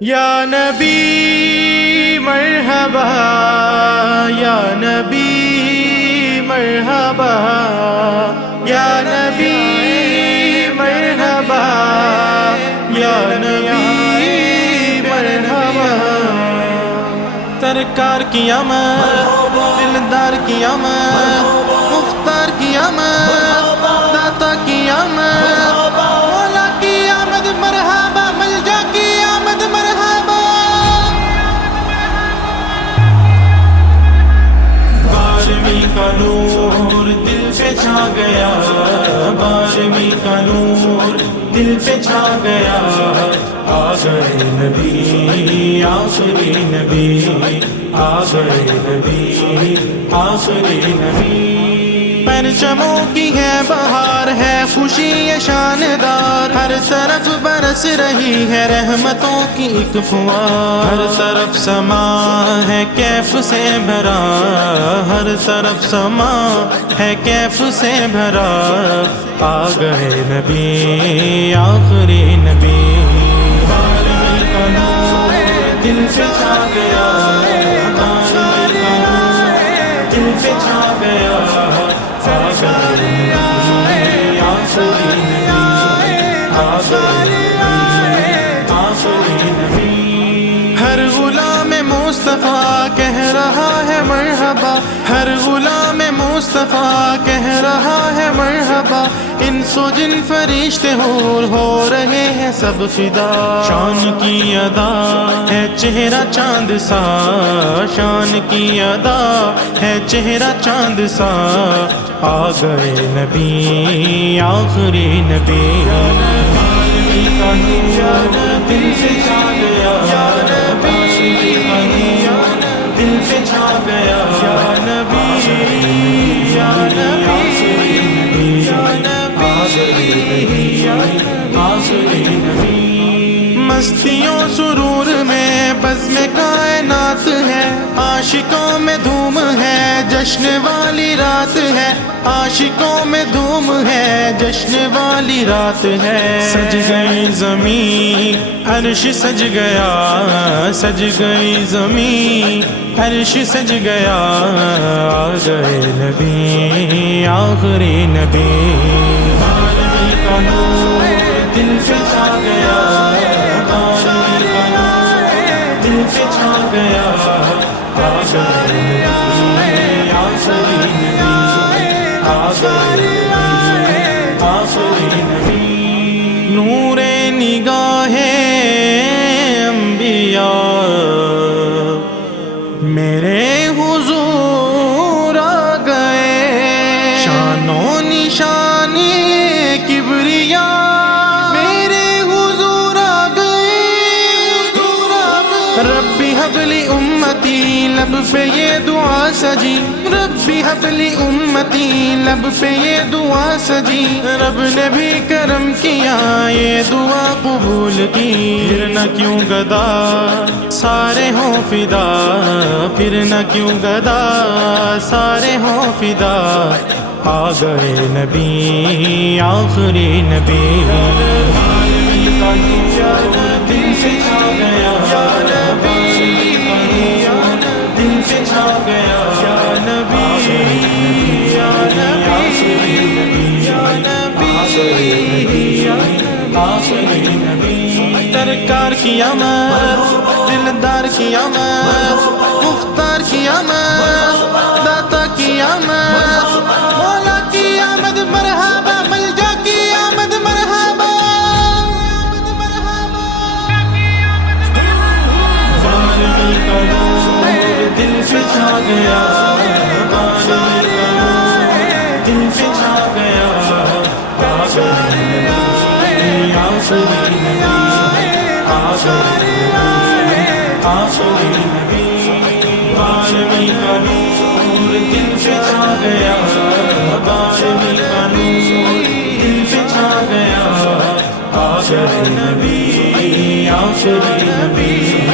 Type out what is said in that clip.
یا نبی مرحبا، یا نبی مرحبا، یا نبی مرحبا، یا نبی مرحبا۔ سرکار کی آمد، دلدار کی آمد، مختار کی آمد، داتا کی آمد، مولا کی آمد مرحبا، ملجا کی آمد مرحبا۔ بارہویں کا نور دل پہ چھا گیا، بارہویں کا نور دل پہ چھا گیا، آ گئے نبی آخری نبی، آ گئے نبی آخری نبی۔ پرچموں کی ہے بہار، ہے خوشی یہ شاندار، ہر طرف برس رہی ہے رحمتوں کی ایک فوار، ہر طرف سما ہے کیف سے بھرا، ہر طرف سما ہے کیف سے بھرا، آ گئے نبی آخری نبی۔ بارہویں کا نور دل پہ چھا گیا، بارہویں کا نور دل پہ چھا گیا، ہر غلام مصطفیٰ کہہ رہا ہے مرحبا، ہر غلام مصطفیٰ کہہ رہا ہے مرحبا، انس و جن فرشتے حور ہو رہے ہیں سب فدا، شان کی ادا ہے چہرہ چاند سا، شان کی ادا ہے چہرہ چاند سا، آ گئے نبی آخری نبی۔ بارہویں کا نور دل سے چھا گیا، بارہویں کا نور دل سے چھا گیا، یا نبی یا نبی یا نبی آخری نبی۔ مستیوں سرور میں بزم کائنات ہے، عاشقوں میں دھوم ہے جشن والی رات ہے، عاشقوں میں دھوم ہے جشن والی رات ہے، سج گئی زمین عرش سج گیا، سج گئی زمین عرش سج گیا، آ گئے نبی آخری نبی۔ بارہویں کا نور دل پہ چھا گیا، بارہویں کا نور دل پہ چھا گیا، آ گئے نبی آخری نبی، آ گئے نبی آخری نبی۔ نور نگاہ انبیاء میرے حضور آ گئے، شان و نشانی کبریا میرے حضور آ گئے، ربی حب لی امتی لب پہ یہ دعا سجی، ربی حب لی امتی لب پہ یہ دعا سجی، رب نے بھی کرم کیا یہ دعا قبول کی، پھر نہ کیوں گدا سارے ہوں فدا، پھر نہ کیوں گدا سارے ہوں فدا، آ گئے نبی آخری نبی۔ بارہویں کا نور دل سے چھا گیا، بارہویں کا نور دل سے چھا گیا، یا نبی یا نبی یا نبی آخری نبی۔ سرکار کی آمد، دلدار کی آمد، مختار کی آمد، داتا کی آمد، مولا کی آمد مرحبا، ملجا کی آمد مرحبا۔ بارہویں کا نور دل پہ چھا گیا، بارہویں کا نور دل پہ چھا گیا، آ گئے نبی آخری نبی، آ گئے نبی آخری نبی۔ بارہویں کا نور دل پہ چھا گیا، بارہویں کا نور دل پہ چھا گیا، آ گئے نبی آخری نبی۔